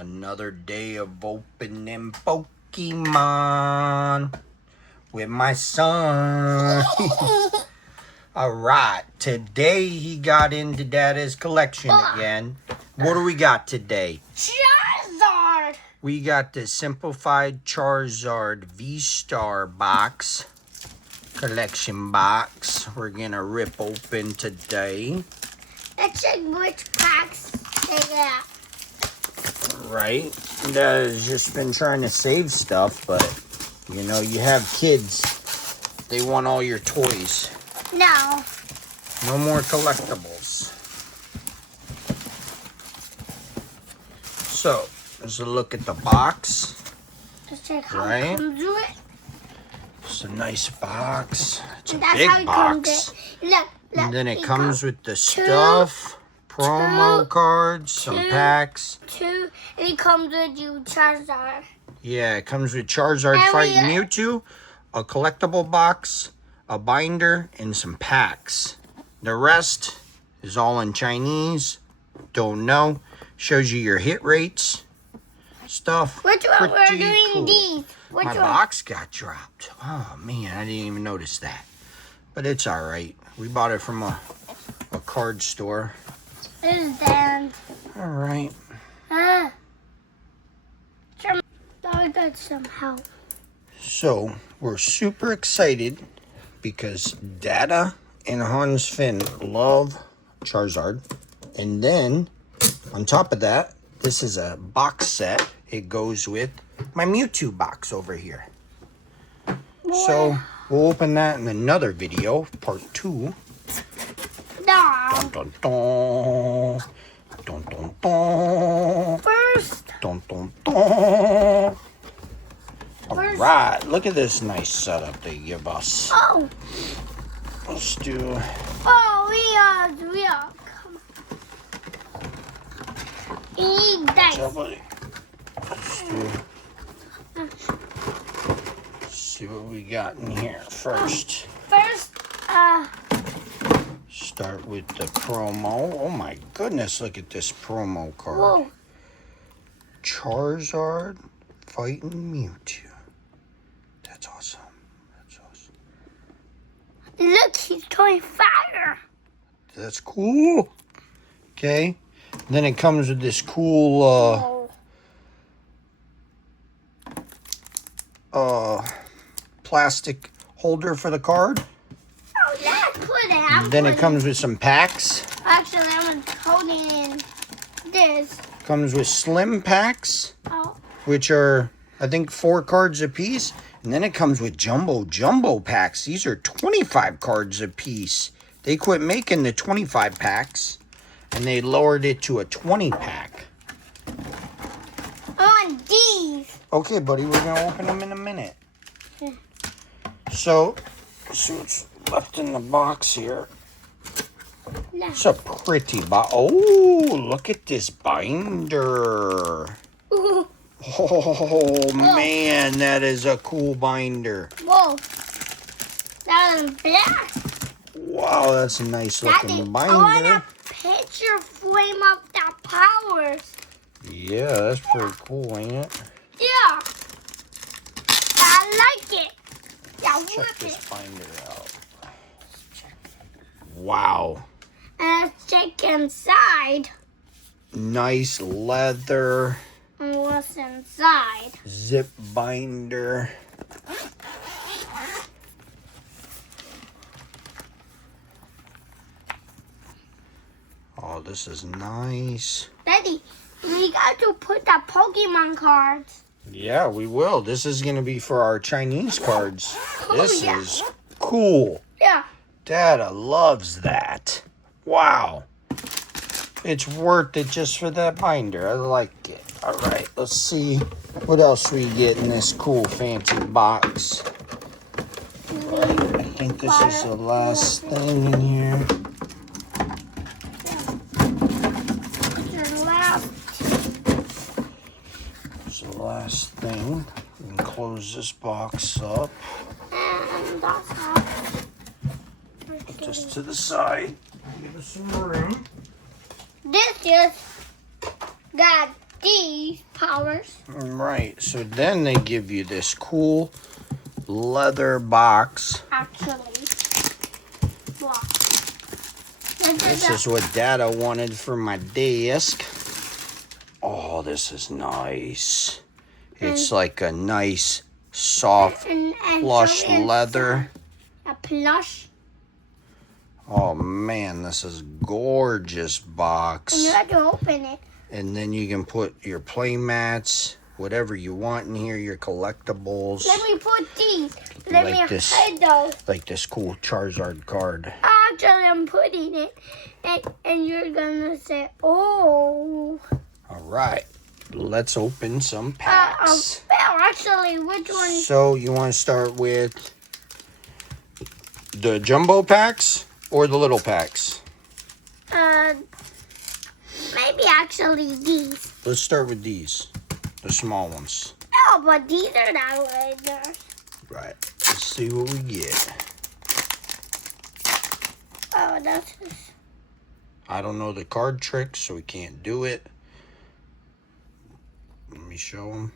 Another day of opening Pokemon with my son. Alright, today he got into Dada's collection again. What do we got today? Charizard! We got the simplified Charizard V-Star box. Collection box. We're gonna rip open today. Let's check which packs they got. Right? Dada's just been trying to save stuff, but you know, you have kids. They want all your toys. No. No more collectibles. So, let's look at the box. Let's check how Right? it comes with it. It's a nice box. It's a That's big how it comes box. with. Look, And then it comes with the stuff, promo cards, some packs. and it comes with you Charizard. Yeah, it comes with Charizard And fighting Mewtwo, a collectible box, a binder, and some packs. The rest is all in Chinese. Don't know. Shows you your hit rates. Stuff. Which one we're Pretty doing cool. these? Which My one? box got dropped. Oh, man, I didn't even notice that. But it's all right. We bought it from a card store. This is Dan. All right. I got some help. So, we're super excited because Dada and Hans Finn love Charizard. And then, on top of that, this is a box set. It goes with my Mewtwo box over here. So, we'll open that in another video, part 2. No. Dun, dun, dun, dun, dun. First. Dun, dun, dun. All right, look at this nice setup they give us. Oh. Let's do. Oh, we are. Come on. Eat dice. Somebody. Let's see what we got in here first. First, Start with the promo. Oh my goodness, look at this promo card. whoa. Charizard fighting Mewtwo. That's awesome. That's awesome. Look, he's throwing fire. That's cool. Okay. Then it comes with this cool plastic holder for the card. Oh, let's put it. Then it comes with some packs. Actually, I'm holding in this. Comes with slim packs, Oh. which are, I think, 4 cards a piece. And then it comes with jumbo packs. These are 25 cards a piece. They quit making the 25 packs, and they lowered it to a 20 pack. I want these. Okay, buddy, we're going to open them in a minute. So, let's see what's left in the box here. No. It's a pretty box. Oh, look at this binder. Ooh. Oh, man, that is a cool binder. Whoa. That is black. Wow, that's a nice looking I want binder. a picture frame of the powers. Yeah, that's pretty cool, ain't it? Yeah. I like it. Yeah, Check whip this it. binder out. Wow. And let's check inside. Nice leather And what's inside? zip binder. Oh, this is nice. Daddy, we got to put the Pokemon cards. Yeah, we will. This is going to be for our Chinese cards. This yeah. is cool. Yeah. Dada loves that. Wow. It's worth it just for that binder. I like it. All right, let's see what else we get in this cool fancy box. I think this is the last thing in here. It's the last thing. We can close this box up. And that's all. Put this to the side. Give us some room. This just got these powers. Right. So then they give you this cool leather box. Actually, wow. This is what Dada wanted for my desk. Oh, this is nice. It's like a nice, soft, plush leather. A plush. Oh man, this is gorgeous box. And you have to open it. And then you can put your play mats, whatever you want in here, your collectibles. Let me put these. Let me hide those. Like this cool Charizard card. Actually, I'm putting it. And you're gonna say, oh. All right, let's open some packs. Actually, which one? So you want to start with the jumbo packs or the little packs? Maybe actually these. Let's start with these, the small ones. Oh, but these are not leather. Right, let's see what we get. Oh, that's... I don't know the card tricks, so we can't do it. Let me show them.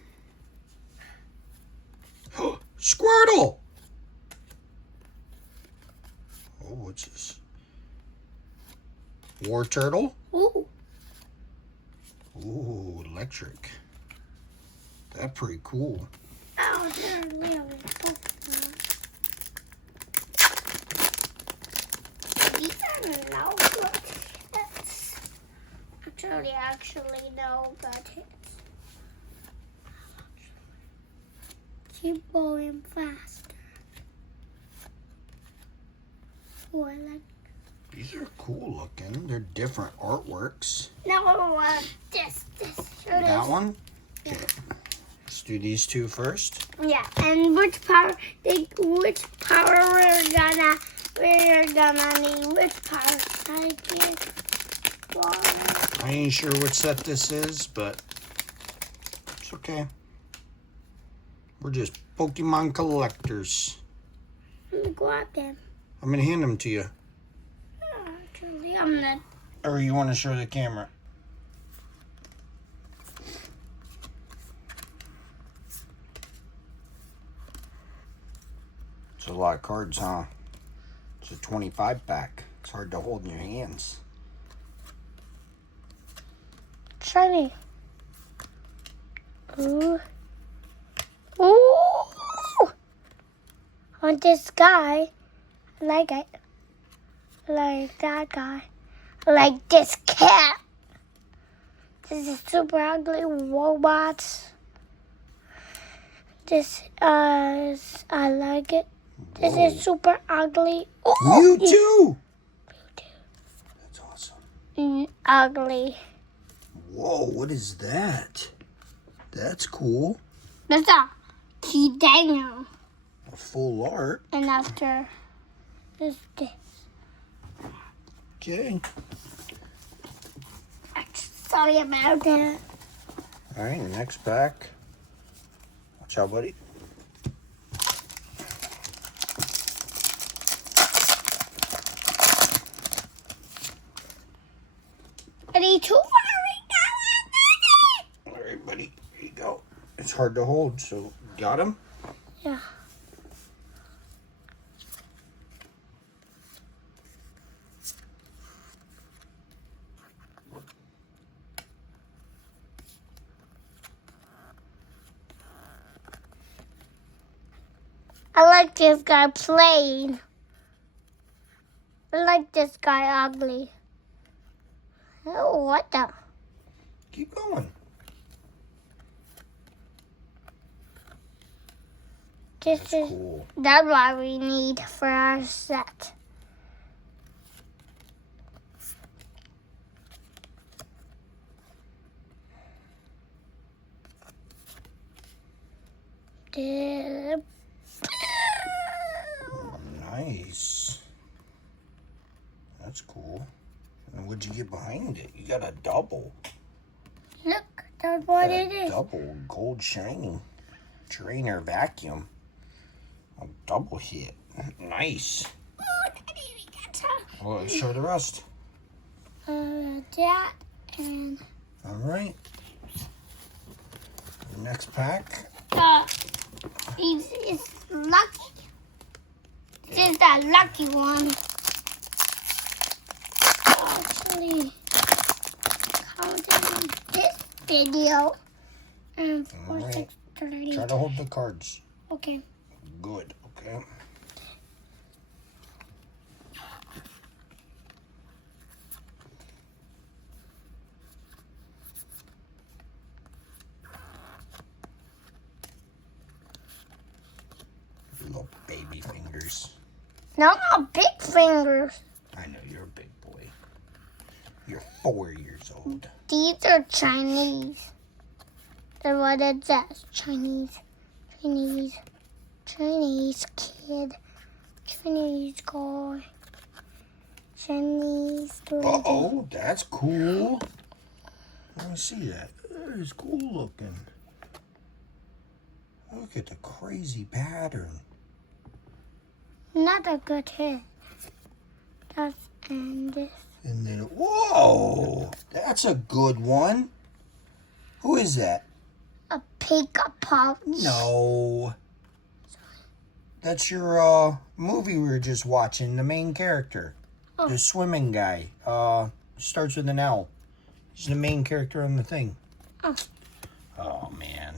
Squirtle! Oh, what's this? War Turtle? Ooh. Ooh, electric. That's pretty cool. Oh, they're really cool. These are no good hits. Actually no good hits. Keep going faster. Oh, I like. These are cool looking. They're different artworks. No, this. That one? Okay. Let's do these two first. Yeah, and which power we're gonna need? Which power? I ain't sure what set this is, but it's okay. We're just Pokemon collectors. Let me grab them. I'm gonna hand them to you. Actually, I'm not. Or you want to show the camera? It's a lot of cards, huh? It's a 25 pack. It's hard to hold in your hands. Shiny. Ooh. Ooh. On this guy. I like it. I like that guy. I like this cat. This is super ugly robots. This I like it. This is super ugly. Ooh, Mewtwo! That's awesome. Ugly. Whoa, what is that? That's cool. That's a Key Daniel. A full art. And after this. Okay. Sorry about that. All right, next pack. Watch out, buddy. Ready to All right, buddy. Here you go. It's hard to hold, so got him? Yeah. I like this guy plain. I like this guy ugly. Oh, what the? Keep going. This is Cool. that's what we need for our set. Nice. That's cool. And what'd you get behind it? You got a double. Look, that's what it is. Double gold shiny trainer vacuum. A double hit. Nice. Oh, Daddy, we got some. Well, let's show the rest. That and All right. Next pack. It's lucky. This is the lucky one. Actually, counting this video. And 4, Alright. 6, 30. Try to hold the cards. Okay. Good. Okay. Little baby fingers. No, not big fingers. I know you're a big boy. You're 4 years old. These are Chinese. That's what it says. Chinese. Chinese. Chinese kid. Chinese guy. Chinese lady. Uh-oh, that's cool. Let me see that. That is cool looking. Look at the crazy pattern. Not a good hit. That's and this. And then, whoa, that's a good one. Who is that? A pig pouch. No. That's your movie we were just watching, the main character. Oh. The swimming guy. Starts with an L. He's the main character on the thing. Oh. Oh, man.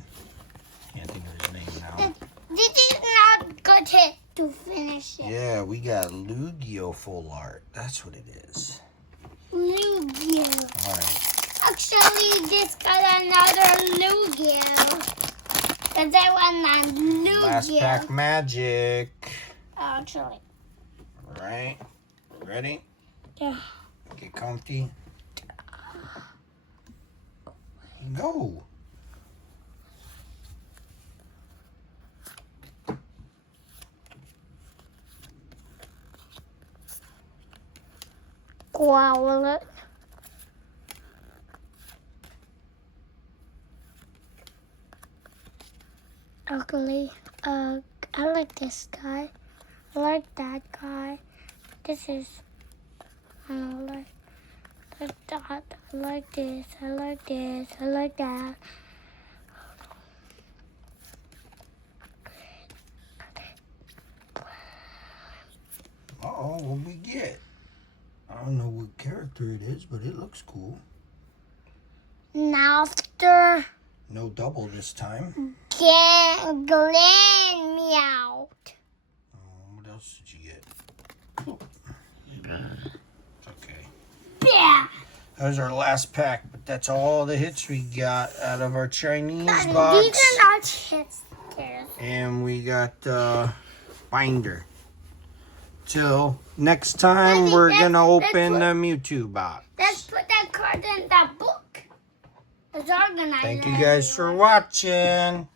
Can't think of his name now. This is not good hit to finish it. Yeah, we got Lugia full art. That's what it is. Lugia. All right. Actually, this got another Lugia. Because I want a Lugia. Last pack magic. Actually. All right. Ready? Yeah. Get comfy. Go. Growler. Ugly. I like this guy. I like that guy. This is. I don't like that. I like this. I like this. I like that. Uh-oh, what we get? I don't know what character it is, but it looks cool. Now after No double this time. Glenn Meow. What else did you get? Oh. It's okay. Yeah. That was our last pack, but that's all the hits we got out of our Chinese These box. are not hits. And we got binder. Till next time, Daddy, we're let's- gonna let's open put- the Mewtwo box. Let's put that card in the book. It's organized. Thank you guys for watching.